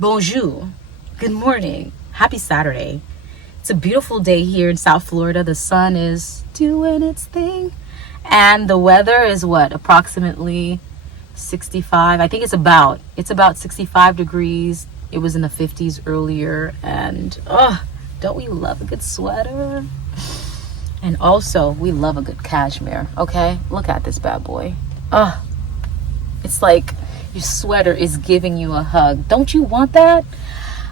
Bonjour. Good morning. Happy Saturday. It's a beautiful day here in South Florida. The sun is doing its thing. And the weather is what? Approximately 65. I think it's about 65 degrees. It was in the 50s earlier. And don't we love a good sweater? And also, we love a good cashmere. Okay? Look at this bad boy. It's like your sweater is giving you a hug. Don't you want that?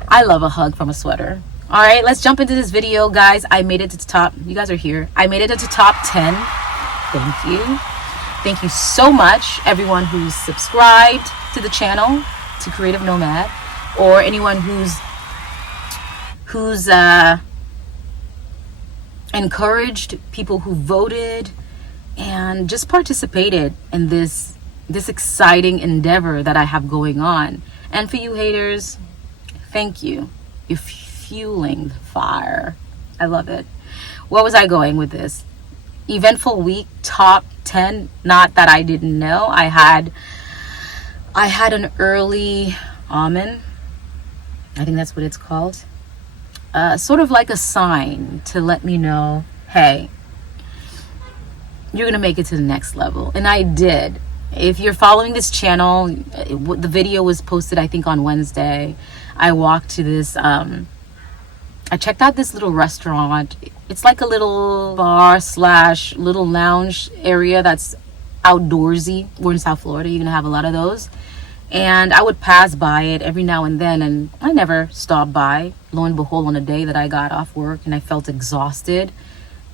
I love a hug from a sweater. All right, let's jump into this video, guys. I made it to the top. You guys are here. I made it to the top 10. Thank you. Thank you so much, everyone who's subscribed to the channel, to Creative Nomad, or anyone who's encouraged, people who voted and just participated in this exciting endeavor that I have going on. And for you haters, thank you. You're fueling the fire. I love it. Where was I going with this? Eventful week, top 10. Not that I didn't know. I had an early almond. I think that's what it's called. Sort of like a sign to let me know, hey, you're gonna make it to the next level. And I did. If you're following this channel, the video was posted, I think, on Wednesday. I walked to this, I checked out this little restaurant. It's like a little bar / little lounge area that's outdoorsy. We're in South Florida. You're going to have a lot of those. And I would pass by it every now and then, and I never stopped by. Lo and behold, on a day that I got off work and I felt exhausted,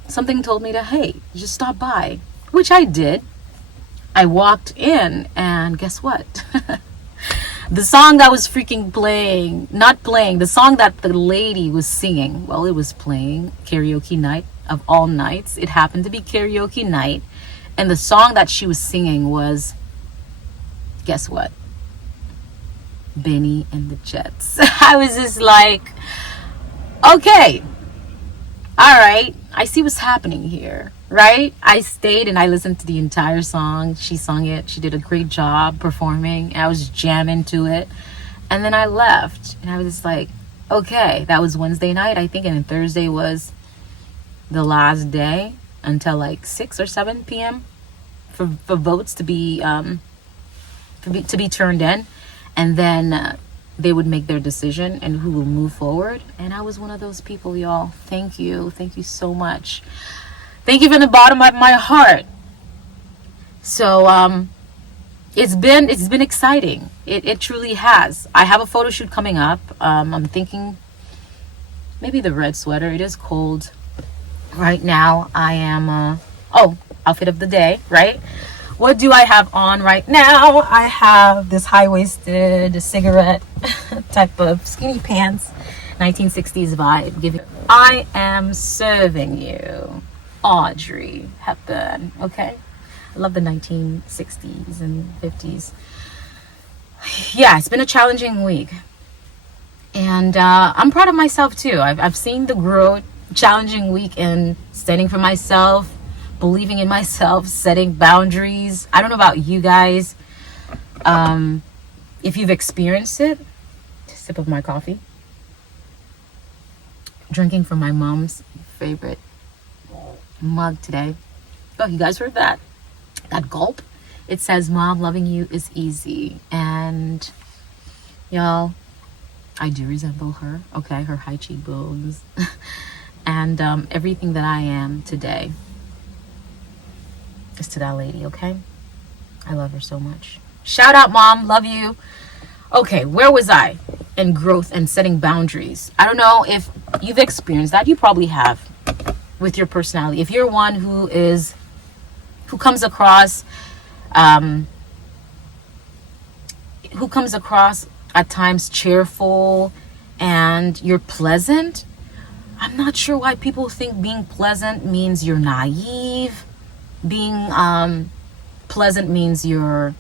something told me to, hey, just stop by, which I did. I walked in, and guess what? The song that was the song that the lady was singing, well, it was playing karaoke night of all nights. It happened to be karaoke night. And the song that she was singing was, guess what? Benny and the Jets. I was just like, okay, all right, I see what's happening here. Right? I stayed and I listened to the entire song. She sung it. She did a great job performing. I was jamming to it. And then I left. And I was just like, okay, that was Wednesday night, I think. And then Thursday was the last day until like 6 or 7 p.m. for votes to be turned in. And then they would make their decision and who will move forward. And I was one of those people, y'all. Thank you. Thank you so much. Thank you from the bottom of my heart. So it's been exciting. It truly has. I have a photo shoot coming up. I'm thinking maybe the red sweater. It is cold right now. I am outfit of the day, right? What do I have on right now? I have this high-waisted cigarette type of skinny pants, 1960s vibe. I am serving you Audrey Hepburn. Okay, I love the 1960s and 50s. Yeah, it's been a challenging week, and I'm proud of myself too. I've seen the growth. Challenging week in standing for myself, believing in myself, setting boundaries. I don't know about you guys, if you've experienced it. Sip of my coffee, drinking from my mom's favorite mug today. Oh, you guys heard that gulp? It says, "Mom, loving you is easy." And y'all, I do resemble her. Okay, her high cheekbones and everything that I am today is to that lady. Okay, I love her so much. Shout out, Mom, love you. Okay, where was I? In growth and setting boundaries. I don't know if you've experienced that. You probably have. With your personality, if you're one who comes across at times cheerful and you're pleasant, I'm not sure why people think being pleasant means you're naive. Being pleasant means you're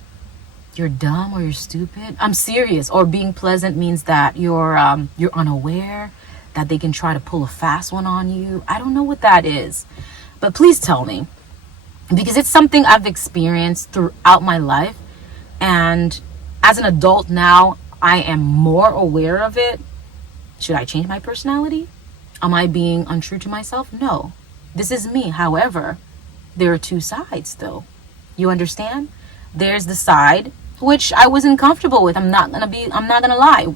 dumb or you're stupid. I'm serious. Or being pleasant means that you're unaware, that they can try to pull a fast one on you. I don't know what that is, but please tell me, because it's something I've experienced throughout my life. And as an adult now, I am more aware of it, should I change my personality? Am I being untrue to myself? No. This is me. However, there are two sides though. You understand? There's the side which I wasn't comfortable with. I'm not gonna lie.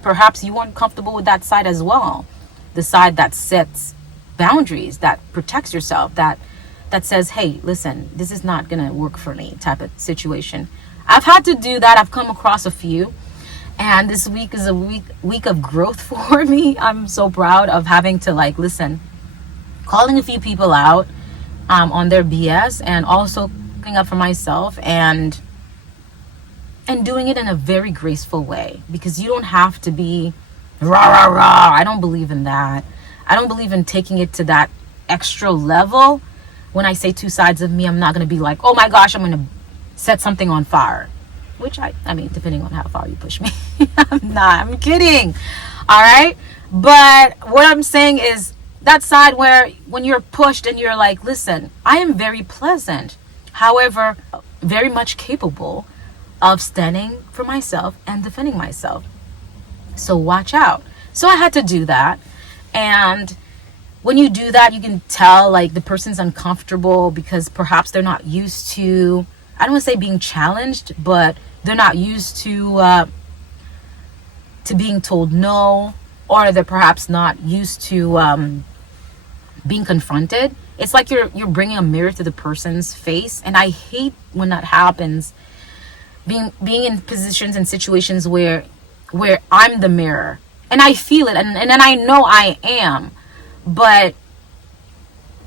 Perhaps you weren't comfortable with that side as well. The side that sets boundaries, that protects yourself, that says, hey, listen, this is not gonna work for me type of situation. I've had to do that. I've come across a few. And this week is a week of growth for me. I'm so proud of having to listen, calling a few people out on their BS, and also looking up for myself and doing it in a very graceful way, because you don't have to be rah rah rah. I don't believe in that. I don't believe in taking it to that extra level. When I say two sides of me, I'm not going to be like, oh my gosh, I'm going to set something on fire. Which I mean, depending on how far you push me. I'm kidding. All right. But what I'm saying is that side where when you're pushed and you're like, listen, I am very pleasant. However, very much capable of standing for myself and defending myself. So watch out. So I had to do that. And when you do that, you can tell the person's uncomfortable because perhaps they're not used to, I don't want to say being challenged, but they're not used to being told no, or they're perhaps not used to being confronted. It's like you're bringing a mirror to the person's face, and I hate when that happens. Being in positions and situations where I'm the mirror, and I feel it, and then I know I am, but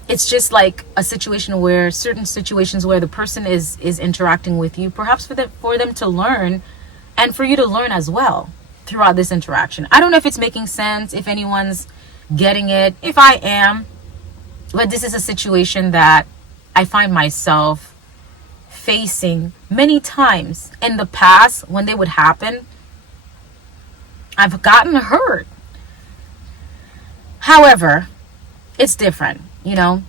it's just like a situation where certain situations where the person is interacting with you, perhaps for them to learn, and for you to learn as well throughout this interaction. I don't know if it's making sense, if anyone's getting it. If I am, but this is a situation that I find myself facing many times in the past. When they would happen, I've gotten hurt. However, it's different.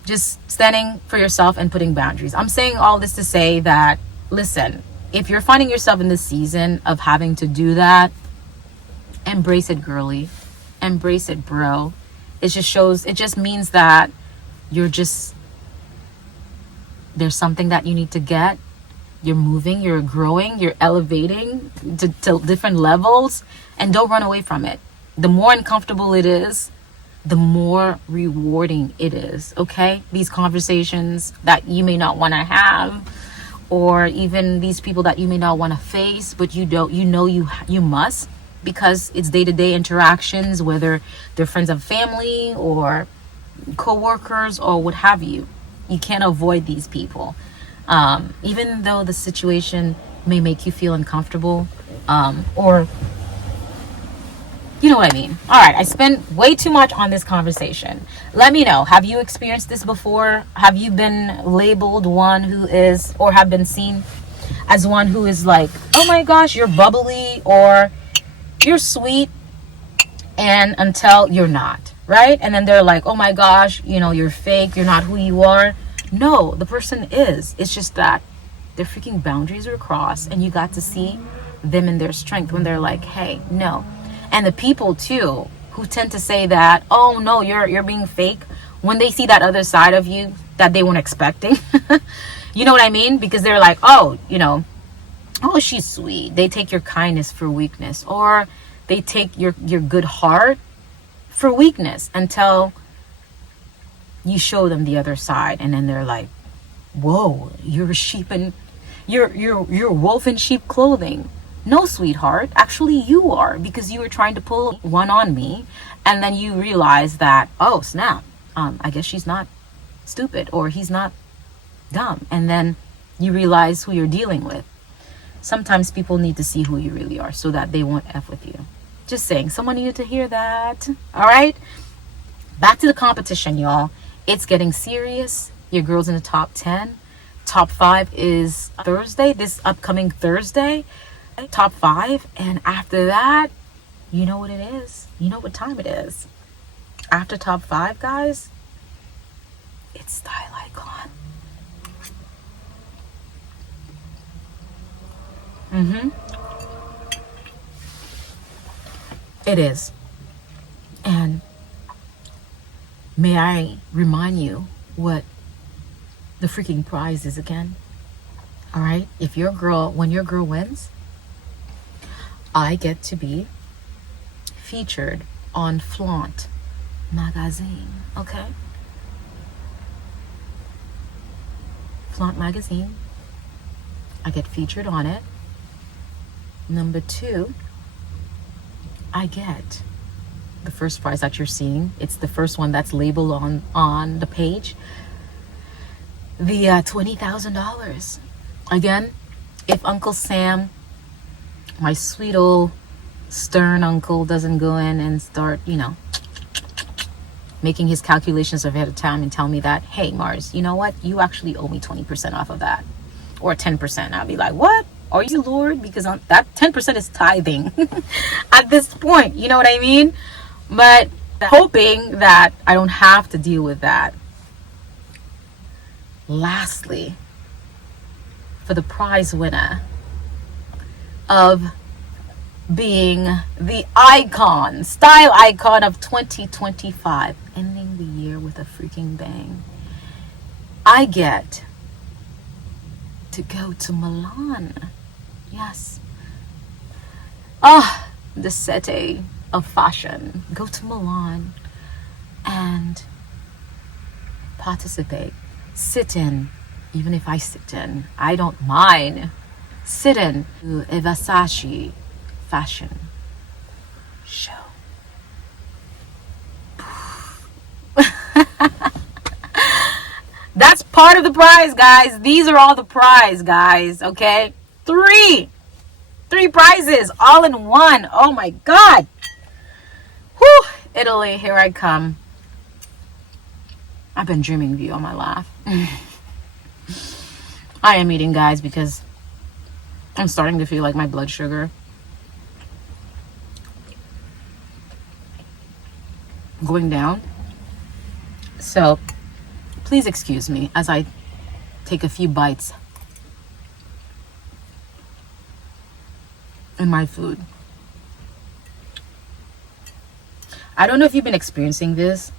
Just standing for yourself and putting boundaries. I'm saying all this to say that, listen, if you're finding yourself in this season of having to do that, embrace it, girly. Embrace it, bro. It just means that there's something that you need to get. You're moving, you're growing, you're elevating to different levels, and don't run away from it. The more uncomfortable it is, the more rewarding it is. Okay, these conversations that you may not want to have, or even these people that you may not want to face, but you must, because it's day-to-day interactions, whether they're friends and family or co-workers or what have you. You can't avoid these people, even though the situation may make you feel uncomfortable, or you know what I mean. All right, I spent way too much on this conversation. Let me know. Have you experienced this before? Have you been labeled one who is, or have been seen as one who is like, oh my gosh, you're bubbly or you're sweet, and until you're not, right? And then they're like, oh my gosh, you're fake, you're not who you are. No, the person is. It's just that their freaking boundaries were crossed, and you got to see them in their strength when they're like, hey, no. And the people too who tend to say that, oh no, you're being fake, when they see that other side of you that they weren't expecting. You know what I mean? Because they're like, oh, oh, she's sweet. They take your kindness for weakness, or they take your good heart for weakness, until you show them the other side, and then they're like, whoa, you're wolf in sheep clothing. No, sweetheart, actually you are, because you were trying to pull one on me, and then you realize that, oh snap, I guess she's not stupid, or he's not dumb, and then you realize who you're dealing with. Sometimes people need to see who you really are so that they won't F with you. Just saying, someone needed to hear that. All right, back to the competition, y'all. It's getting serious. Your girl's in the top 10. Top 5 is Thursday, this upcoming Thursday. Top 5, and after that, you know what it is. You know what time it is. After top 5, guys, it's STYLEICON. It is. And may I remind you what the freaking prize is again? All right? When your girl wins, I get to be featured on Flaunt magazine. Okay? Flaunt magazine. I get featured on it. Number 2, I get the first prize that you're seeing. It's the first one that's labeled on the page. The $20,000. Again, if Uncle Sam, my sweet old stern uncle, doesn't go in and start, making his calculations ahead of time and tell me that, hey, Mars, you know what? You actually owe me 20% off of that. Or 10%. I'll be like, what? Are you Lord? Because that 10% is tithing at this point. You know what I mean? But hoping that I don't have to deal with that. Lastly, for the prize winner of being the icon, style icon of 2025, ending the year with a freaking bang, I get to go to Milan. Yes. The city of fashion. Go to Milan and participate. Sit in. Even if I sit in, I don't mind. Sit in to a Versace fashion show. That's part of the prize, guys. These are all the prize, guys. Okay? 3 prizes all in one. Oh my God. Whew. Italy, here I come. I've been dreaming of you all my life. I am eating, guys, because I'm starting to feel like my blood sugar going down. So please excuse me as I take a few bites in my food. I don't know if you've been experiencing this.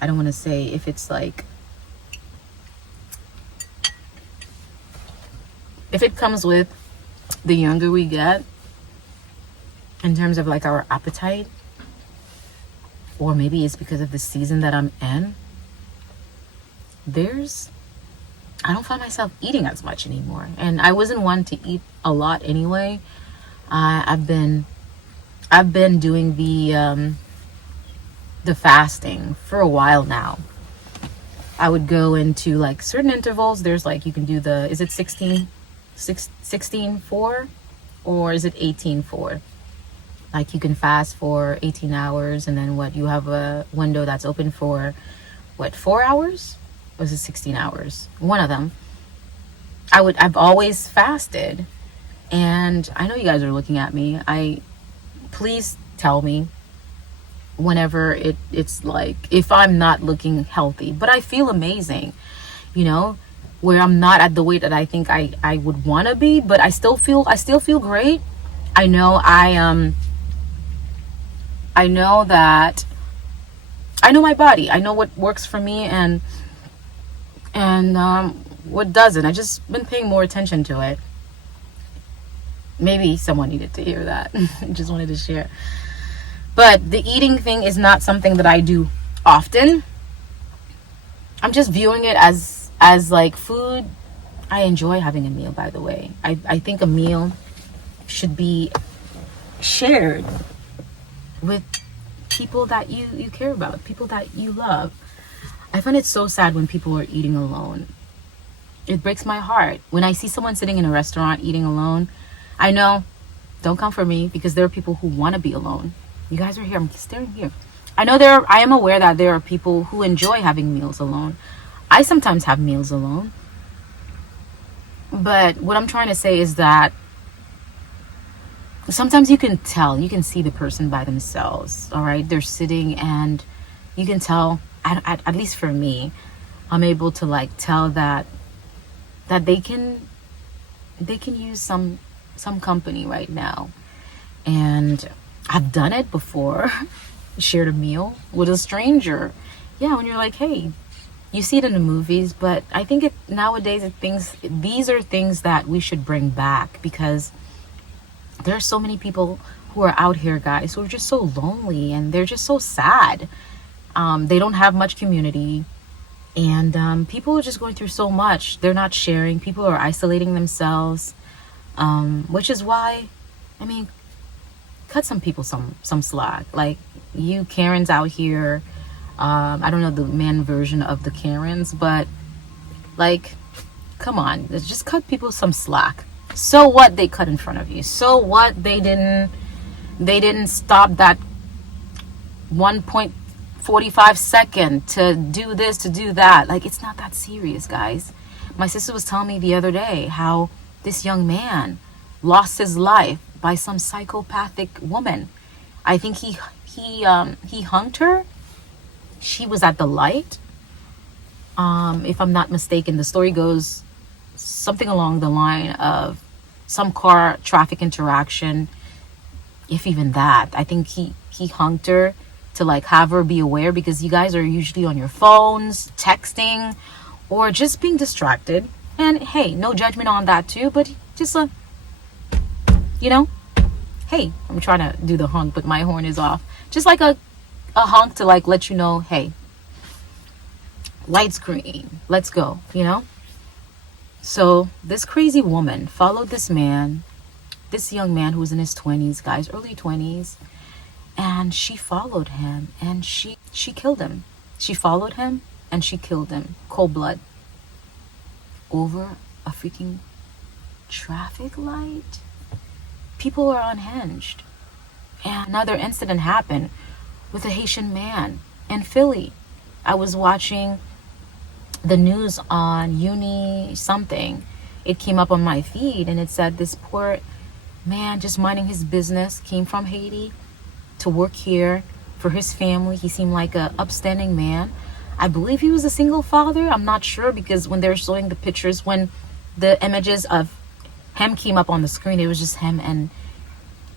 I don't want to say if it's like, if it comes with the younger we get in terms of like our appetite, or maybe it's because of the season that I'm in. I don't find myself eating as much anymore. And I wasn't one to eat a lot anyway. I've been doing the fasting for a while now. I would go into like certain intervals. There's like, you can do is it 16-4 or is it 18-4? Like you can fast for 18 hours and then you have a window that's open for 4 hours? Or is it 16 hours? One of them. I've always fasted. And I know you guys are looking at me. Please tell me whenever it's like, if I'm not looking healthy, but I feel amazing, where I'm not at the weight that I think I would want to be, but I still feel great. I know my body. I know what works for me and what doesn't. I just been paying more attention to it. Maybe someone needed to hear that. I just wanted to share. But the eating thing is not something that I do often. I'm just viewing it as like food. I enjoy having a meal, by the way. I think a meal should be shared with people that you care about, people that you love. I find it so sad when people are eating alone. It breaks my heart. When I see someone sitting in a restaurant eating alone, I know, don't come for me, because there are people who want to be alone. You guys are here. I'm staring here. I am aware that there are people who enjoy having meals alone. I sometimes have meals alone. But what I'm trying to say is that sometimes you can see the person by themselves. All right. They're sitting and you can tell, at least for me, I'm able to like tell that they can use some company right now. And I've done it before. Shared a meal with a stranger. Yeah, when you're like, hey, you see it in the movies, but I think nowadays these are things that we should bring back, because there are so many people who are out here, guys, who are just so lonely and they're just so sad. They don't have much community, and people are just going through so much. They're not sharing. People are isolating themselves, which is why, I mean, cut some people some slack. Like, you Karens out here, I don't know the man version of the Karens, but like, come on, let's just cut people some slack. So what they cut in front of you? So what they didn't stop that 1.45 second to do this, to do that. Like, it's not that serious, guys. My sister was telling me the other day how this young man lost his life by some psychopathic woman. I think he hung her. She was at the light. If I'm not mistaken, the story goes something along the line of some car traffic interaction, if even that. I think he hung her to like have her be aware, because you guys are usually on your phones, texting, or just being distracted. And hey, no judgment on that too, but just hey, I'm trying to do the honk, but my horn is off. Just like a honk to like let you know, hey, light's green, let's go, So this crazy woman followed this young man who was in his 20s, guys, early 20s, and she followed him and she killed him. She followed him and she killed him, cold blood, over a freaking traffic light. People are unhinged. And another incident happened with a Haitian man in Philly. I was watching the news on Uni something. It came up on my feed and it said this poor man, just minding his business, came from Haiti to work here for his family. He seemed like a upstanding man. I believe he was a single father. I'm not sure, because when they were showing the pictures, when the images of him came up on the screen, it was just him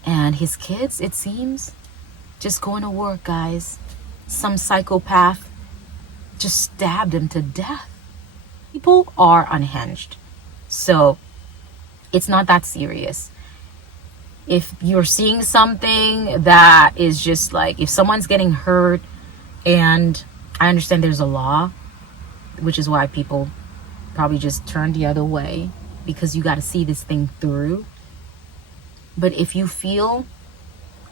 and his kids, it seems, just going to work, guys. Some psychopath just stabbed him to death. People are unhinged. So it's not that serious. If you're seeing something that is just like, if someone's getting hurt, and I understand there's a law, which is why people probably just turn the other way, because you got to see this thing through. But if you feel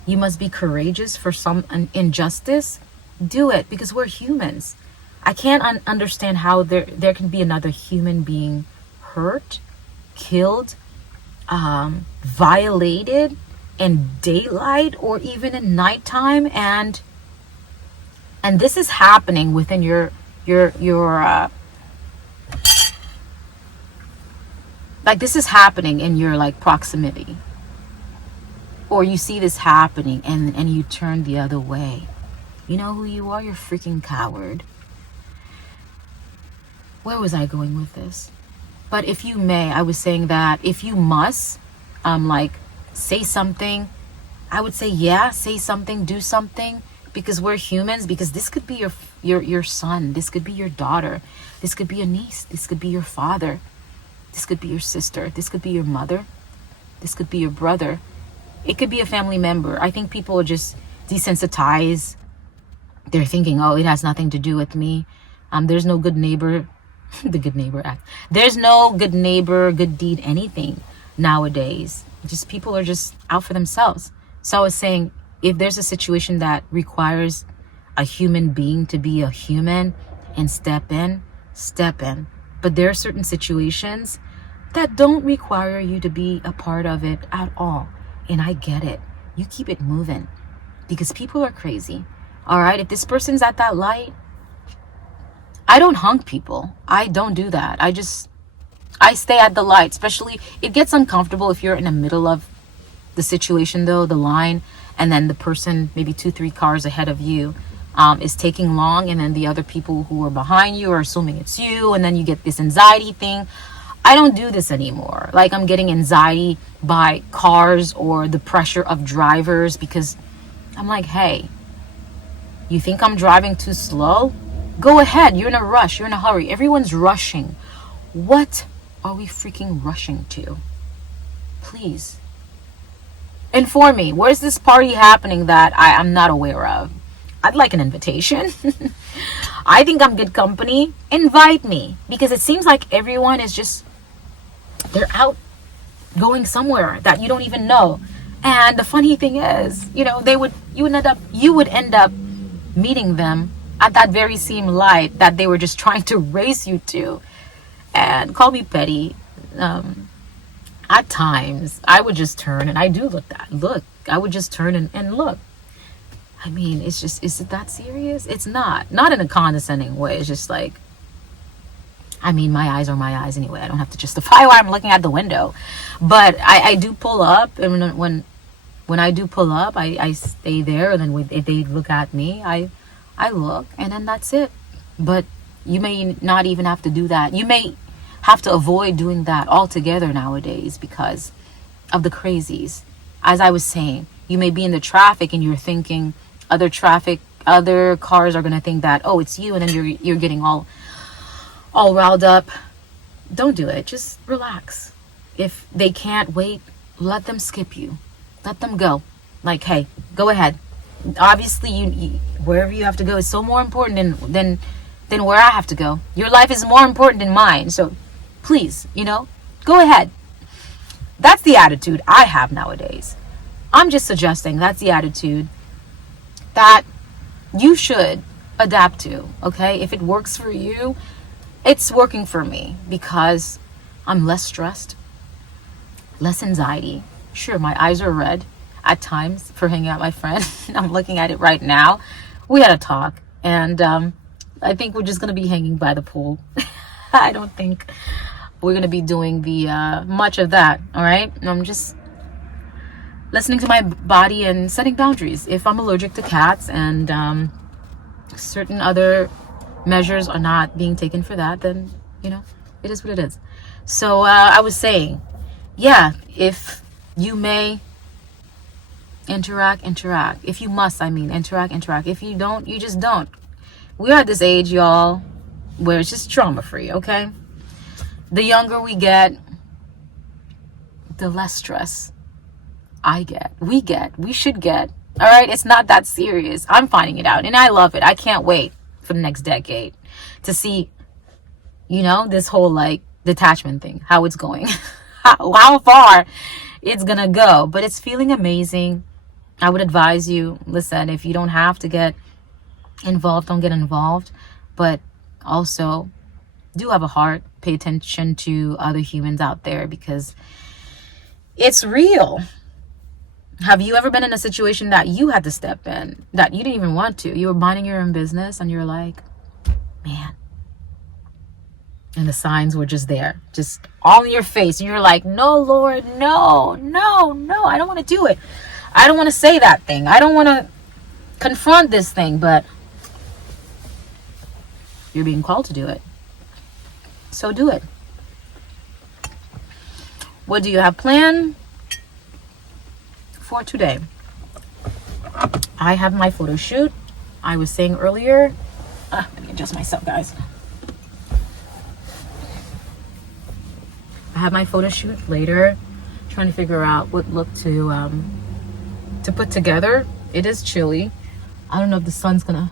you must be courageous for some injustice, do it, because we're humans. I can't understand how there can be another human being hurt, killed, violated in daylight or even in nighttime, and this is happening within your like, this is happening in your like proximity, or you see this happening and you turn the other way. You know who you are? You're a freaking coward. Where was I going with this? But if you may, I was saying that if you must, like, say something, I would say, yeah, say something, do something, because we're humans. Because this could be your son, this could be your daughter, this could be a niece, this could be your father, this could be your sister, this could be your mother, this could be your brother, it could be a family member. I think people are just desensitized. They're thinking, oh, it has nothing to do with me. There's no good neighbor. The Good Neighbor Act. There's no good neighbor, good deed, anything nowadays. Just people are just out for themselves. So I was saying, if there's a situation that requires a human being to be a human and step in, step in. But there are certain situations that don't require you to be a part of it at all. And I get it. You keep it moving, because people are crazy. All right, if this person's at that light, I don't hunk people. I don't do that. I stay at the light. Especially, it gets uncomfortable if you're in the middle of the situation, though, the line, and then the person maybe 2-3 cars ahead of you is taking long, and then the other people who are behind you are assuming it's you, and then you get this anxiety thing. I don't do this anymore. Like, I'm getting anxiety by cars or the pressure of drivers, because I'm like, hey, you think I'm driving too slow? Go ahead. You're in a rush. You're in a hurry. Everyone's rushing. What are we freaking rushing to? Please inform me. Where's this party happening that I'm not aware of? I'd like an invitation. I think I'm good company. Invite me, because it seems like everyone is just, they're out going somewhere that you don't even know. And the funny thing is, you know, you would end up meeting them at that very same light that they were just trying to race you to. And call me petty. At times I would just turn, and I do look. I would just turn and look. I mean, it's just, is it that serious? It's not in a condescending way. It's just like, I mean, my eyes are my eyes anyway. I don't have to justify why I'm looking at the window. But I do pull up, and when I do pull up, I stay there, and then if they look at me, I look, and then that's it. But you may not even have to do that. You may have to avoid doing that altogether nowadays because of the crazies. As I was saying, you may be in the traffic and you're thinking other cars are going to think that, oh, it's you, and then you're getting all riled up. Don't do it. Just relax. If they can't wait, let them skip you. Let them go. Like, hey, go ahead. Obviously, you wherever you have to go is so more important than where I have to go. Your life is more important than mine. So please, go ahead. That's the attitude I have nowadays. I'm just suggesting that's the attitude that you should adapt to, okay? If it works for you, it's working for me because I'm less stressed, less anxiety. Sure, my eyes are red at times for hanging out with my friend. I'm looking at it right now. We had a talk, and I think we're just going to be hanging by the pool. I don't think we're going to be doing the much of that, all right? I'm just listening to my body and setting boundaries. If I'm allergic to cats and certain other measures are not being taken for that, then, it is what it is. So I was saying, yeah, if you may interact. If you must, interact. If you don't, you just don't. We're at this age, y'all, where it's just trauma free, okay? The younger we get, the less stress we should get. All right, it's not that serious. I'm finding it out, and I love it. I can't wait for the next decade to see, this whole detachment thing, how it's going, how far it's gonna go. But it's feeling amazing. I would advise you, listen, if you don't have to get involved, don't get involved, but also do have a heart. Pay attention to other humans out there because it's real. Have you ever been in a situation that you had to step in, that you didn't even want to? You were minding your own business and you're like, man. And the signs were just there, just all in your face. And you're like, no, Lord, no, I don't want to do it. I don't want to say that thing. I don't want to confront this thing, but you're being called to do it. So do it. What do you have planned for today? I have my photo shoot. I was saying earlier, let me adjust myself, guys. I have my photo shoot later, trying to figure out what look to put together. It is chilly. I don't know if the sun's the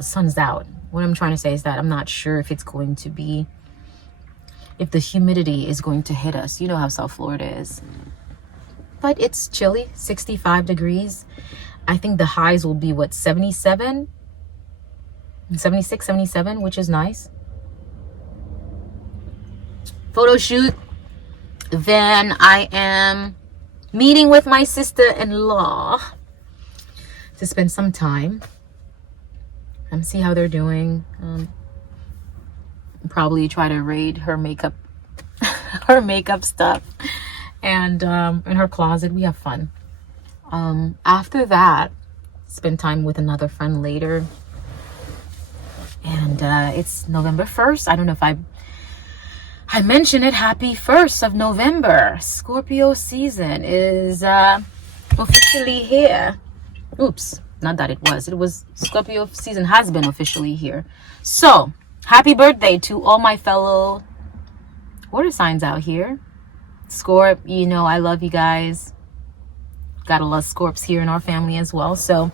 sun's out. What I'm trying to say is that I'm not sure if the humidity is going to hit us. You know how South Florida is. But it's chilly, 65 degrees. I think the highs will be 76, 77, which is nice. Photo shoot. Then I am meeting with my sister-in-law to spend some time and see how they're doing. Probably try to raid her makeup stuff, and in her closet. We have fun. After that, spend time with another friend later, and it's November 1st. I don't know if I mentioned it. Happy 1st of November. Scorpio season is officially here. Oops, not that it was Scorpio season has been officially here. So happy birthday to all my fellow water signs out here. Scorp, you know I love you guys. Gotta love Scorps here in our family as well. So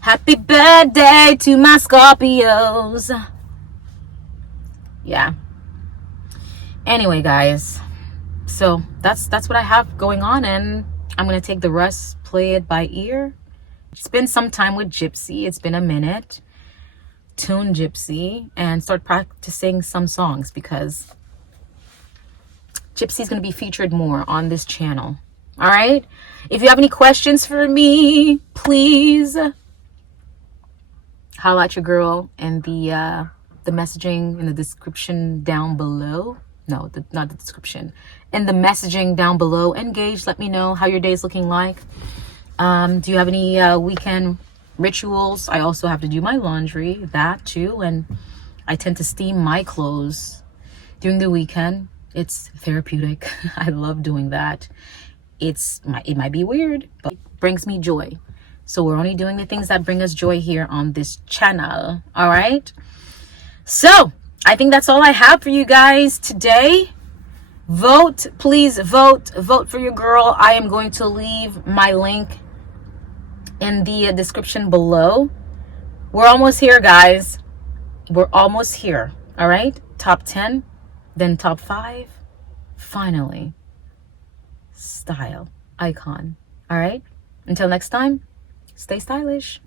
happy birthday to my Scorpios. Yeah. Anyway, guys, so that's what I have going on, and I'm gonna take the rest, play it by ear. It's been some time with Gypsy. It's been a minute. Tune Gypsy and start practicing some songs, because Gypsy's gonna be featured more on this channel. All right. If you have any questions for me, please holla at your girl in the messaging in the description down below. No, not the description. In the messaging down below. Engage. Let me know how your day is looking like. Do you have any weekend rituals? I also have to do my laundry, that too, and I tend to steam my clothes during the weekend. It's therapeutic. I love doing that. It might be weird, but it brings me joy. So we're only doing the things that bring us joy here on this channel. All right. So I think that's all I have for you guys today. Vote, please vote for your girl. I am going to leave my link in the description below. We're almost here, guys. We're almost here. All right. Top 10, then top 5. Finally, style icon. All right. Until next time, stay stylish.